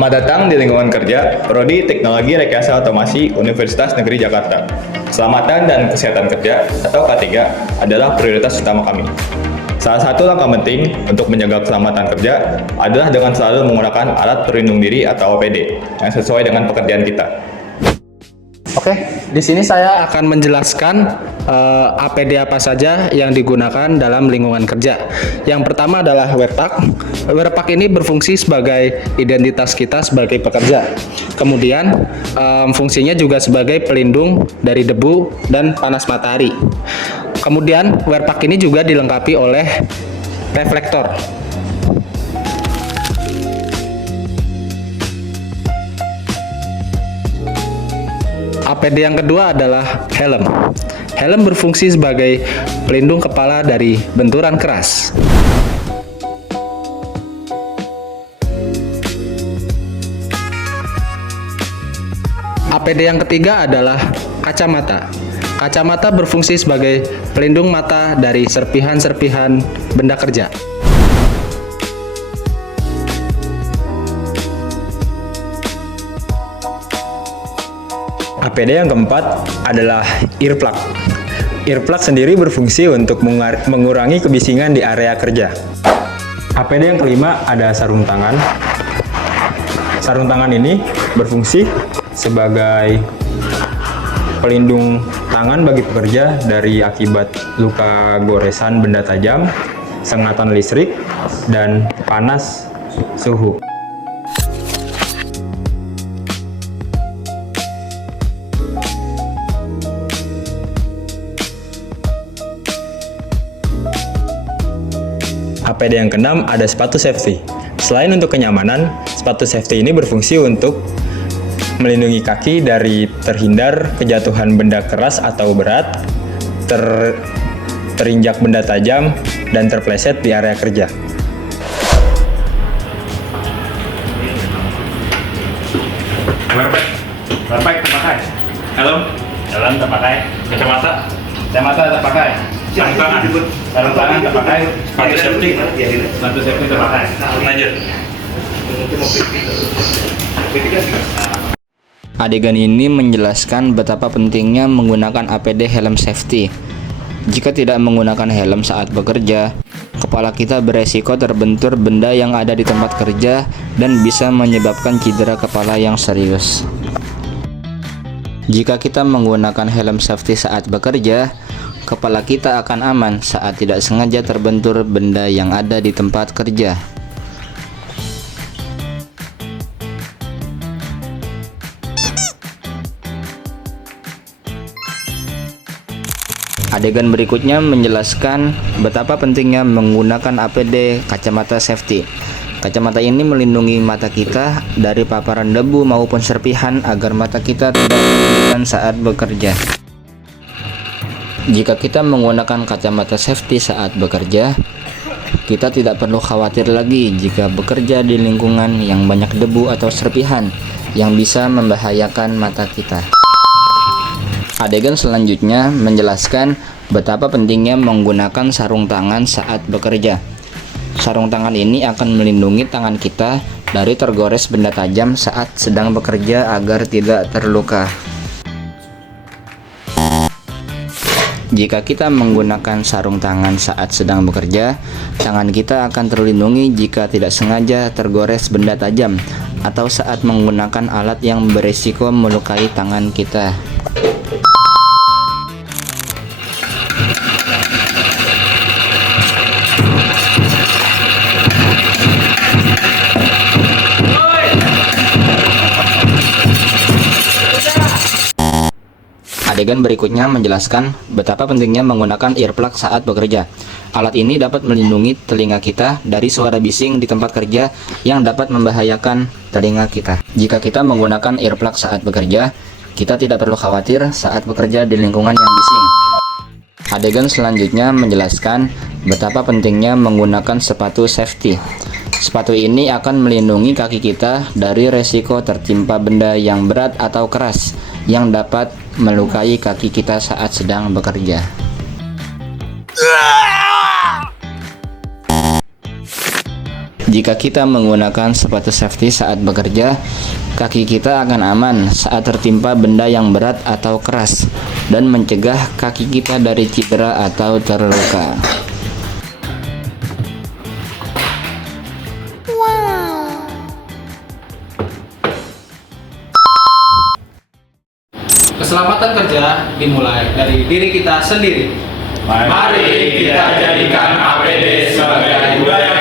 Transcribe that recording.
Selamat datang di lingkungan kerja Prodi Teknologi Rekayasa Otomasi Universitas Negeri Jakarta. Keselamatan dan kesehatan kerja atau K3 adalah prioritas utama kami. Salah satu langkah penting untuk menjaga keselamatan kerja adalah dengan selalu menggunakan alat pelindung diri atau APD yang sesuai dengan pekerjaan kita. Oke, di sini saya akan menjelaskan APD apa saja yang digunakan dalam lingkungan kerja. Yang pertama adalah wearpack. Wearpack ini berfungsi sebagai identitas kita sebagai pekerja. Kemudian fungsinya juga sebagai pelindung dari debu dan panas matahari. Kemudian wearpack ini juga dilengkapi oleh reflektor. APD yang kedua adalah helm. Helm berfungsi sebagai pelindung kepala dari benturan keras. APD yang ketiga adalah kacamata. Kacamata berfungsi sebagai pelindung mata dari serpihan-serpihan benda kerja. APD yang keempat adalah earplug. Earplug sendiri berfungsi untuk mengurangi kebisingan di area kerja. APD yang kelima ada sarung tangan. Sarung tangan ini berfungsi sebagai pelindung tangan bagi pekerja dari akibat luka goresan benda tajam, sengatan listrik, dan panas suhu. APD yang keenam ada sepatu safety. Selain untuk kenyamanan, sepatu safety ini berfungsi untuk melindungi kaki dari terhindar kejatuhan benda keras atau berat, terinjak benda tajam, dan terpleset di area kerja. Wearpack terpakai. Helm terpakai. Kacamata terpakai. Sarung tangan terpakai. Sepatu safety terpakai. Lanjut. Adegan ini menjelaskan betapa pentingnya menggunakan APD helm safety. Jika tidak menggunakan helm saat bekerja, kepala kita beresiko terbentur benda yang ada di tempat kerja dan bisa menyebabkan cedera kepala yang serius. Jika kita menggunakan helm safety saat bekerja, kepala kita akan aman saat tidak sengaja terbentur benda yang ada di tempat kerja. Adegan berikutnya menjelaskan betapa pentingnya menggunakan APD kacamata safety. Kacamata ini melindungi mata kita dari paparan debu maupun serpihan agar mata kita tidak terluka saat bekerja. Jika kita menggunakan kacamata safety saat bekerja, kita tidak perlu khawatir lagi jika bekerja di lingkungan yang banyak debu atau serpihan yang bisa membahayakan mata kita. Adegan selanjutnya menjelaskan betapa pentingnya menggunakan sarung tangan saat bekerja. Sarung tangan ini akan melindungi tangan kita dari tergores benda tajam saat sedang bekerja agar tidak terluka. Jika kita menggunakan sarung tangan saat sedang bekerja, tangan kita akan terlindungi jika tidak sengaja tergores benda tajam atau saat menggunakan alat yang berisiko melukai tangan kita. Adegan berikutnya menjelaskan betapa pentingnya menggunakan earplug saat bekerja. Alat ini dapat melindungi telinga kita dari suara bising di tempat kerja yang dapat membahayakan telinga kita. Jika kita menggunakan earplug saat bekerja, kita tidak perlu khawatir saat bekerja di lingkungan yang bising. Adegan selanjutnya menjelaskan betapa pentingnya menggunakan sepatu safety. Sepatu ini akan melindungi kaki kita dari resiko tertimpa benda yang berat atau keras yang dapat melukai kaki kita saat sedang bekerja. Jika kita menggunakan sepatu safety saat bekerja, kaki kita akan aman saat tertimpa benda yang berat atau keras dan mencegah kaki kita dari cedera atau terluka. Keselamatan kerja dimulai dari diri kita sendiri. Mari kita jadikan APD sebagai budaya